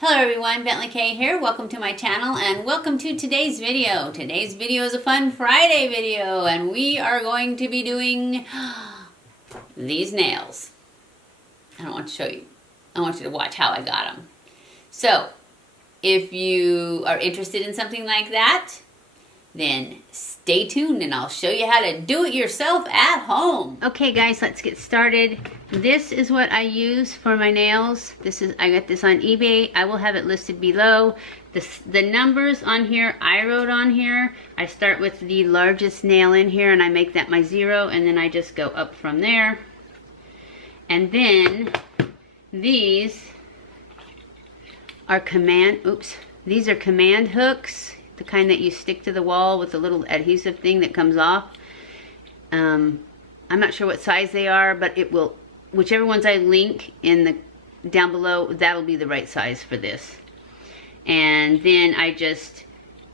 Hello everyone, BentlyK here. Welcome to my channel and welcome to today's video. Today's video is a fun Friday video and we are going to be doing these nails. I don't want to show you. I want you to watch how I got them. So, if you are interested in something like that, then stay tuned and I'll show you how to do it yourself at home. Okay guys, let's get started. This is what I use for my nails. I got this on eBay. I will have it listed below. The numbers on here, I wrote on here. I start with the largest nail in here and I make that my 0 and then I just go up from there. And then these are command hooks. The kind that you stick to the wall with the little adhesive thing that comes off. I'm not sure what size they are, but it will, whichever ones I link in the down below, that'll be the right size for this. And then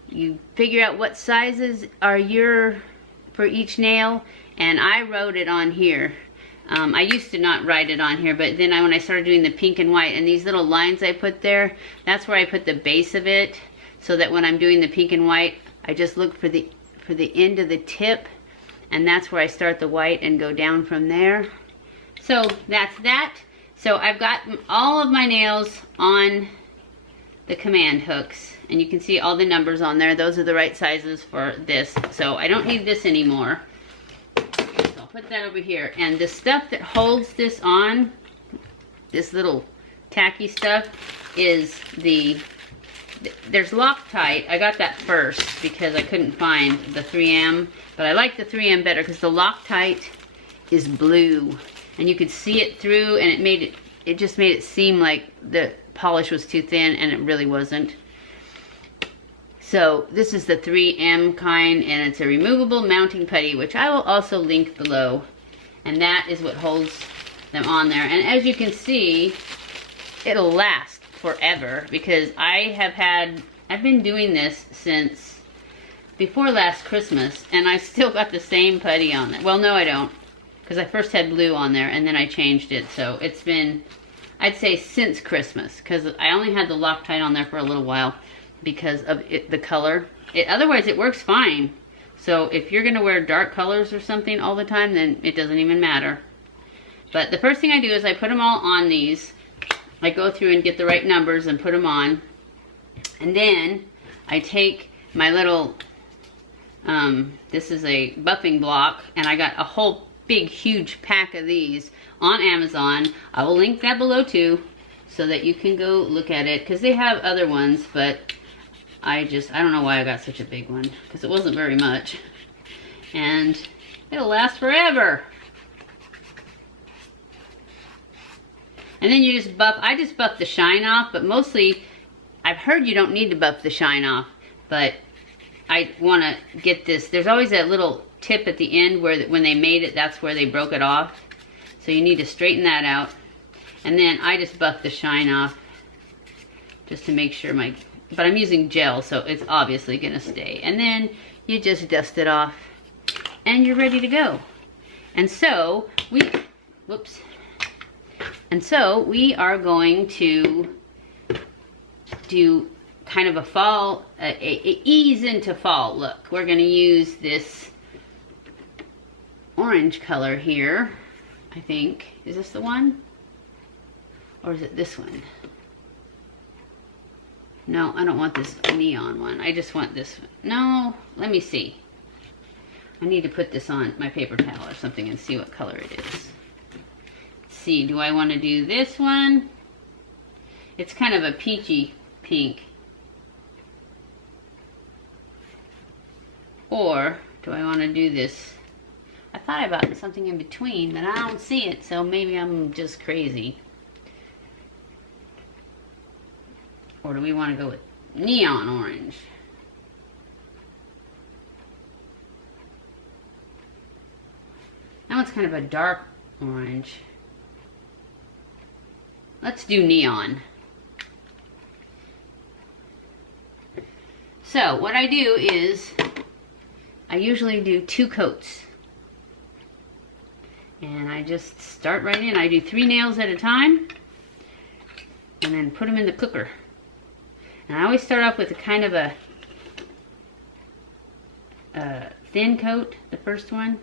you figure out what sizes are for each nail, and I wrote it on here. I used to not write it on here, but then when I started doing the pink and white, and these little lines I put there, that's where I put the base of it. So that when I'm doing the pink and white, I just look for the end of the tip, and that's where I start the white and go down from there. So that's that. So I've got all of my nails on the command hooks, and you can see all the numbers on there. Those are the right sizes for this. So I don't need this anymore. So I'll put that over here. And the stuff that holds this on, this little tacky stuff, is there's Loctite. I got that first because I couldn't find the 3M, but I like the 3M better because the Loctite is blue and you could see it through, and it just made it seem like the polish was too thin, and it really wasn't. So this is the 3M kind, and it's a removable mounting putty, which I will also link below, and that is what holds them on there. And as you can see, it'll last forever because I've been doing this since before last Christmas, and I still got the same putty on it. Well, no I don't, because I first had blue on there and then I changed it. So it's been, I'd say, since Christmas, because I only had the Loctite on there for a little while because of the color. Otherwise it works fine. So if you're gonna wear dark colors or something all the time, then it doesn't even matter. But the first thing I do is I put them all on these. I go through and get the right numbers and put them on. And then I take my little, this is a buffing block, and I got a whole big huge pack of these on Amazon. I will link that below too so that you can go look at it, because they have other ones, but I don't know why I got such a big one, because it wasn't very much. And it'll last forever. And then you just buff, I just buff the shine off, but mostly, I've heard you don't need to buff the shine off, but I want to get this, there's always that little tip at the end where when they made it, that's where they broke it off. So you need to straighten that out. And then I just buff the shine off, just to make sure but I'm using gel, so it's obviously gonna stay. And then you just dust it off, and you're ready to go. And so, we are going to do kind of a fall, ease into fall look. We're going to use this orange color here, I think. Is this the one? Or is it this one? No, I don't want this neon one. I just want this one. No, let me see. I need to put this on my paper towel or something and see what color it is. See, do I want to do this one? It's kind of a peachy pink. Or do I want to do this? I thought about something in between, but I don't see it, so maybe I'm just crazy. Or do we want to go with neon orange? That one's kind of a dark orange. Let's do neon. So what I do is I usually do 2 coats. And I just start right in. I do 3 nails at a time. and then put them in the cooker. And I always start off with a kind of a thin coat, the first one.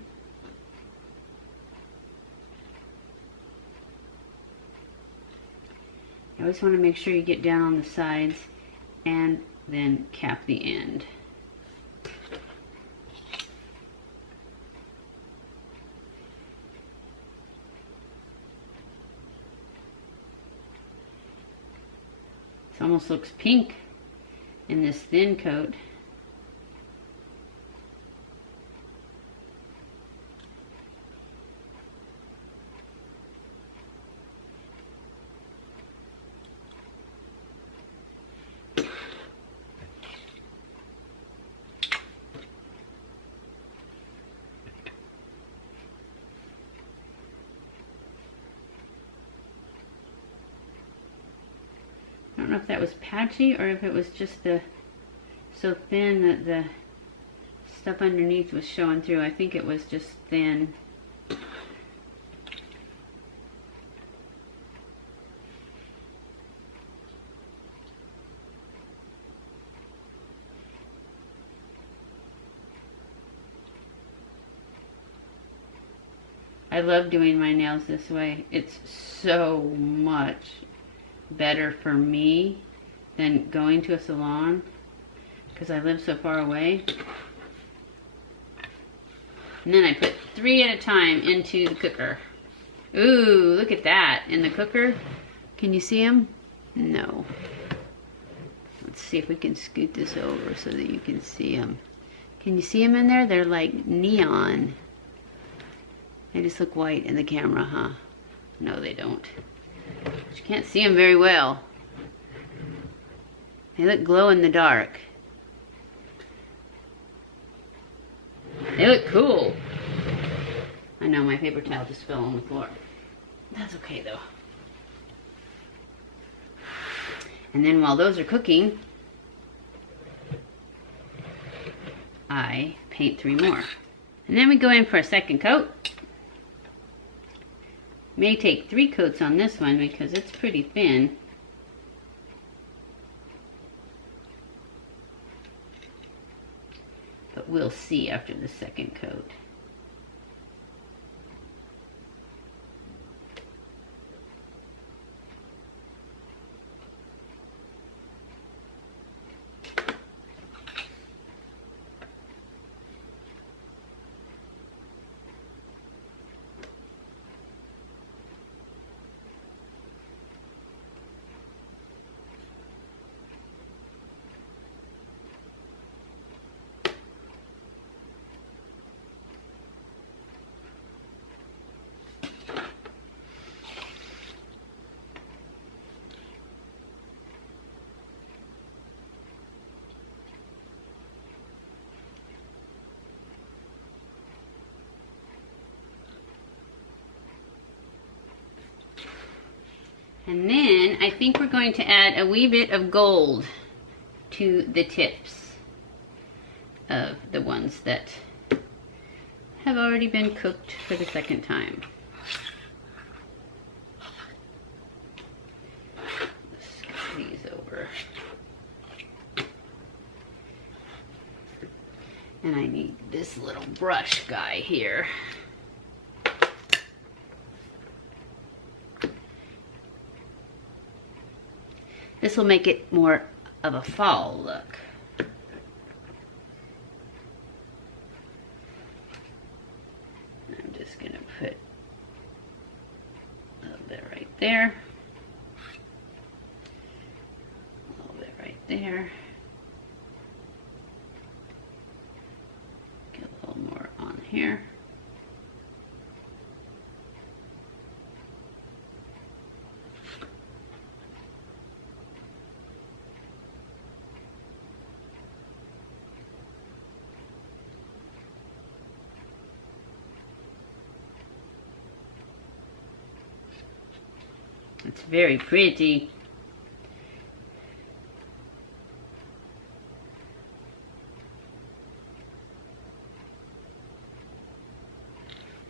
You always want to make sure you get down on the sides and then cap the end. It almost looks pink in this thin coat. I don't know if that was patchy or if it was just so thin that the stuff underneath was showing through. I think it was just thin. I love doing my nails this way. It's so much better for me than going to a salon because I live so far away. And then I put 3 at a time into the cooker. Ooh, look at that in the cooker. Can you see them? No. Let's see if we can scoot this over so that you can see them. Can you see them in there? They're like neon. They just look white in the camera, huh? No, they don't. But you can't see them very well. They look glow in the dark. They look cool. I know my paper towel just fell on the floor. That's okay though. And then while those are cooking, I paint 3 more. And then we go in for a second coat. May take 3 coats on this one because it's pretty thin. But we'll see after the second coat. And then I think we're going to add a wee bit of gold to the tips of the ones that have already been cooked for the second time. Scoot these over. And I need this little brush guy here. This will make it more of a fall look. I'm just going to put a little bit right there. A little bit right there. Get a little more on here. It's very pretty.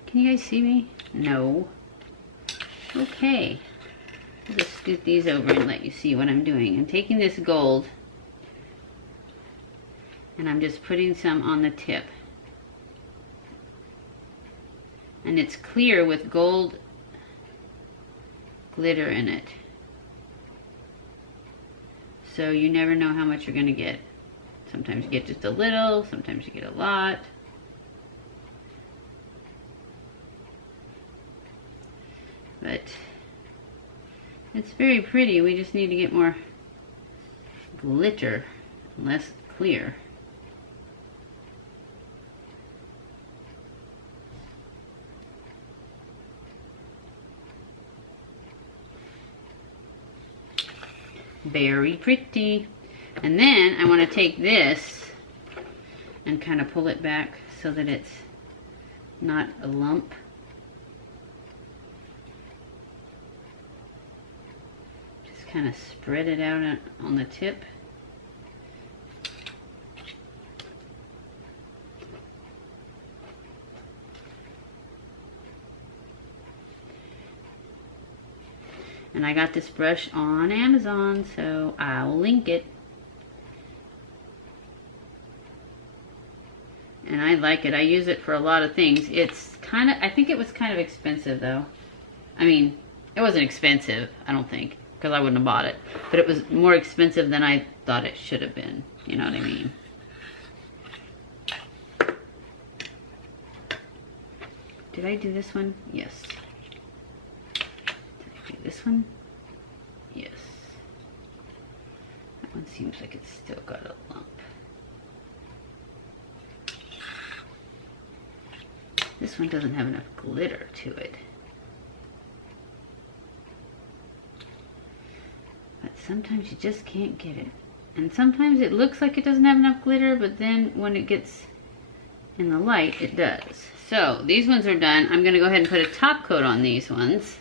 Can you guys see me? No. Okay. I'll just scoot these over and let you see what I'm doing. I'm taking this gold And I'm just putting some on the tip. And it's clear with gold glitter in it. So you never know how much you're going to get. Sometimes you get just a little, sometimes you get a lot. But it's very pretty. We just need to get more glitter, less clear. Very pretty. And then I want to take this and kind of pull it back so that it's not a lump. Just kind of spread it out on the tip. And I got this brush on Amazon, so I'll link it. And I like it. I use it for a lot of things. It's kind of, I think it was kind of expensive though. I mean, it wasn't expensive, I don't think, because I wouldn't have bought it. But it was more expensive than I thought it should have been. You know what I mean? Did I do this one? Yes. This one? Yes. That one seems like it's still got a lump. This one doesn't have enough glitter to it. But sometimes you just can't get it. And sometimes it looks like it doesn't have enough glitter, but then when it gets in the light, it does. So these ones are done. I'm going to go ahead and put a top coat on these ones.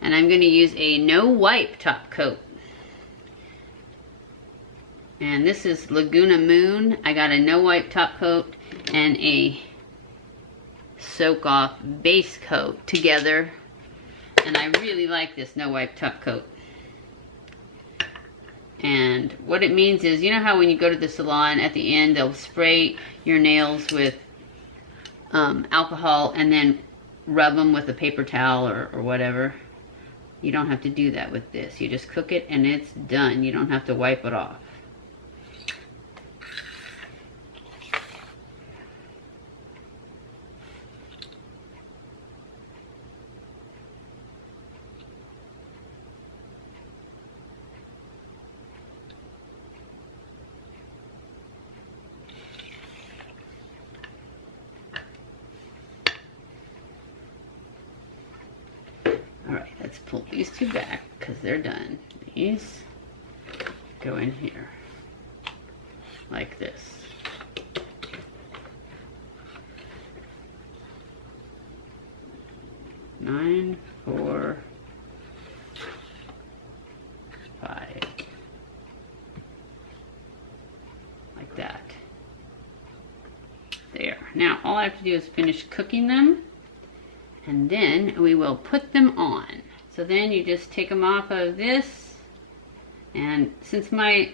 And I'm going to use a no wipe top coat. And this is Lagunamoon. I got a no wipe top coat and a soak off base coat together. And I really like this no wipe top coat. And what it means is, you know how when you go to the salon at the end, they'll spray your nails with alcohol and then rub them with a paper towel or whatever. You don't have to do that with this. You just cook it and it's done. You don't have to wipe it off. Alright, let's pull these two back because they're done. These go in here like this. Nine, 4, 5. Like that. There. Now all I have to do is finish cooking them. And then we will put them on. So then you just take them off of this. And since my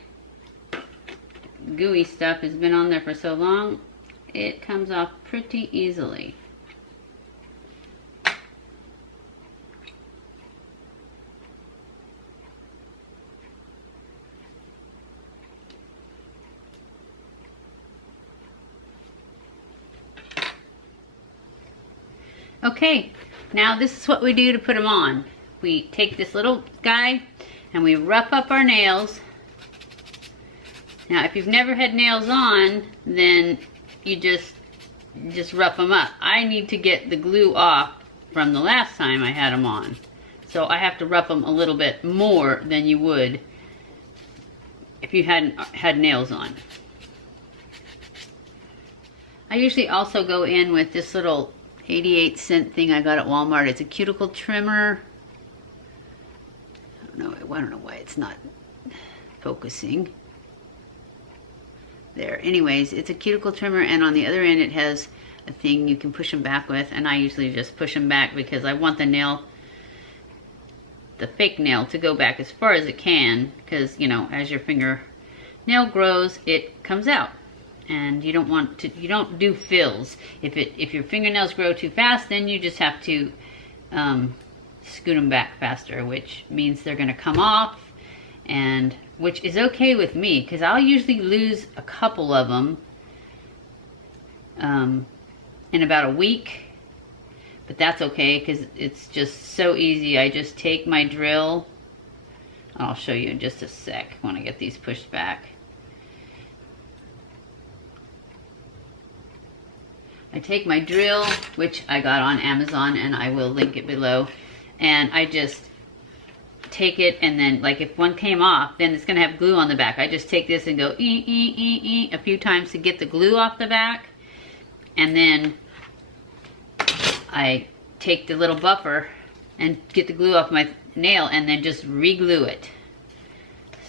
gooey stuff has been on there for so long, it comes off pretty easily. Okay, now this is what we do to put them on. We take this little guy and we rough up our nails. Now if you've never had nails on, then you just rough them up. I need to get the glue off from the last time I had them on. So I have to rough them a little bit more than you would if you hadn't had nails on. I usually also go in with this little 88-cent thing I got at Walmart. It's a cuticle trimmer. I don't know why it's not focusing. There. Anyways, it's a cuticle trimmer, and on the other end it has a thing you can push them back with, and I usually just push them back because I want the nail, the fake nail, to go back as far as it can, because, you know, as your fingernail grows, it comes out. and you don't do fills. If your fingernails grow too fast, then you just have to scoot them back faster, which means they're going to come off, and which is okay with me because I'll usually lose a couple of them in about a week, but that's okay because it's just so easy. I just take my drill. I'll show you in just a sec when I get these pushed back. I take my drill, which I got on Amazon, and I will link it below, and I just take it, and then like if one came off, then it's gonna have glue on the back. I just take this and go a few times to get the glue off the back, and then I take the little buffer and get the glue off my nail and then just re-glue it.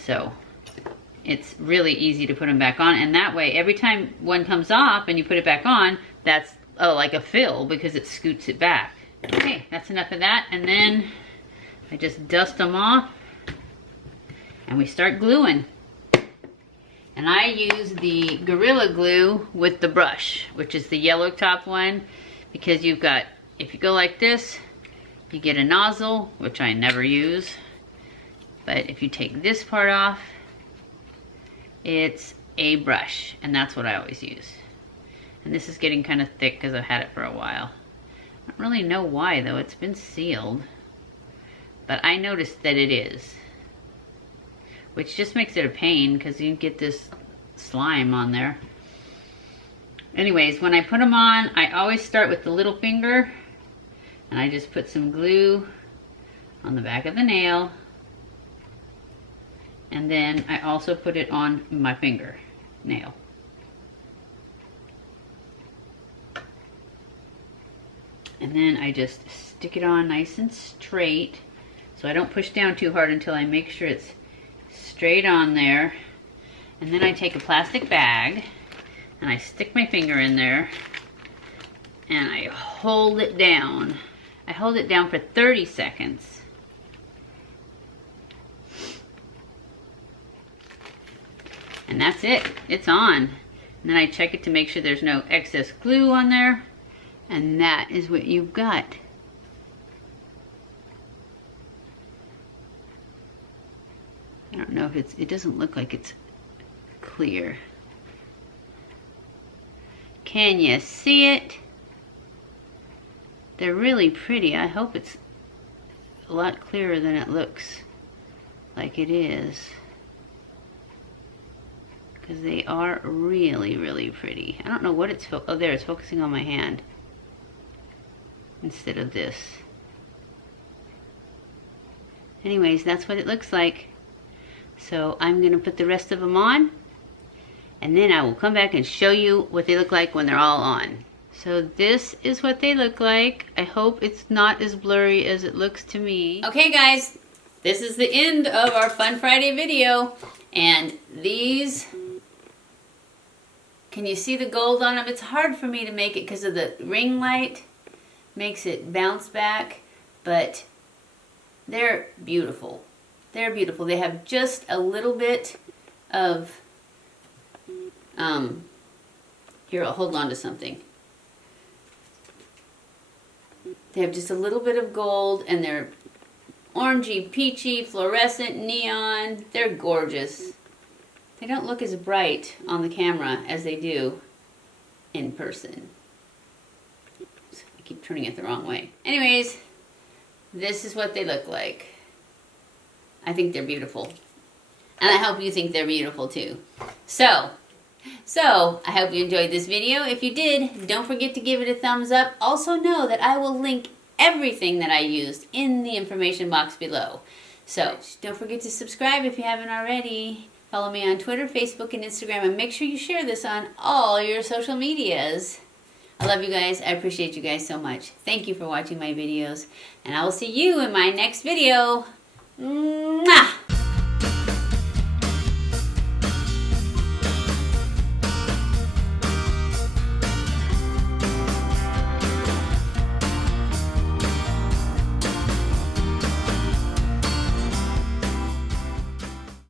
So it's really easy to put them back on, and that way every time one comes off and you put it back on, that's like a fill because it scoots it back. Okay, that's enough of that, and then I just dust them off and we start gluing. And I use the Gorilla Glue with the brush, which is the yellow top one, because you've got, if you go like this, you get a nozzle, which I never use, but if you take this part off, it's a brush, and that's what I always use. And this is getting kind of thick because I've had it for a while. I don't really know why though, it's been sealed, but I noticed that it is, which just makes it a pain because you get this slime on there. Anyways, when I put them on, I always start with the little finger, and I just put some glue on the back of the nail, and then I also put it on my finger nail. And then I just stick it on nice and straight, so I don't push down too hard until I make sure it's straight on there. And then I take a plastic bag and I stick my finger in there and I hold it down. I hold it down for 30 seconds. And that's it. It's on. And then I check it to make sure there's no excess glue on there. And that is what you've got. I don't know if it doesn't look like it's clear. Can you see it? They're really pretty. I hope it's a lot clearer than it looks like it is, because they are really, really pretty. I don't know what it's, oh there, it's focusing on my hand instead of this. Anyways, that's what it looks like. So I'm gonna put the rest of them on, and then I will come back and show you what they look like when they're all on. So this is what they look like. I hope it's not as blurry as it looks to me. Okay guys, this is the end of our Fun Friday video, and these, can you see the gold on them? It's hard for me to make it because of the ring light makes it bounce back, but they're beautiful. They're beautiful. They have just a little bit of, here, I'll hold on to something. They have just a little bit of gold, and they're orangey, peachy, fluorescent, neon. They're gorgeous. They don't look as bright on the camera as they do in person. I keep turning it the wrong way. Anyways, this is what they look like. I think they're beautiful. And I hope you think they're beautiful too. So I hope you enjoyed this video. If you did, don't forget to give it a thumbs up. Also know that I will link everything that I used in the information box below. So don't forget to subscribe if you haven't already. Follow me on Twitter, Facebook, and Instagram, and make sure you share this on all your social medias. I love you guys. I appreciate you guys so much. Thank you for watching my videos, and I will see you in my next video. Mwah!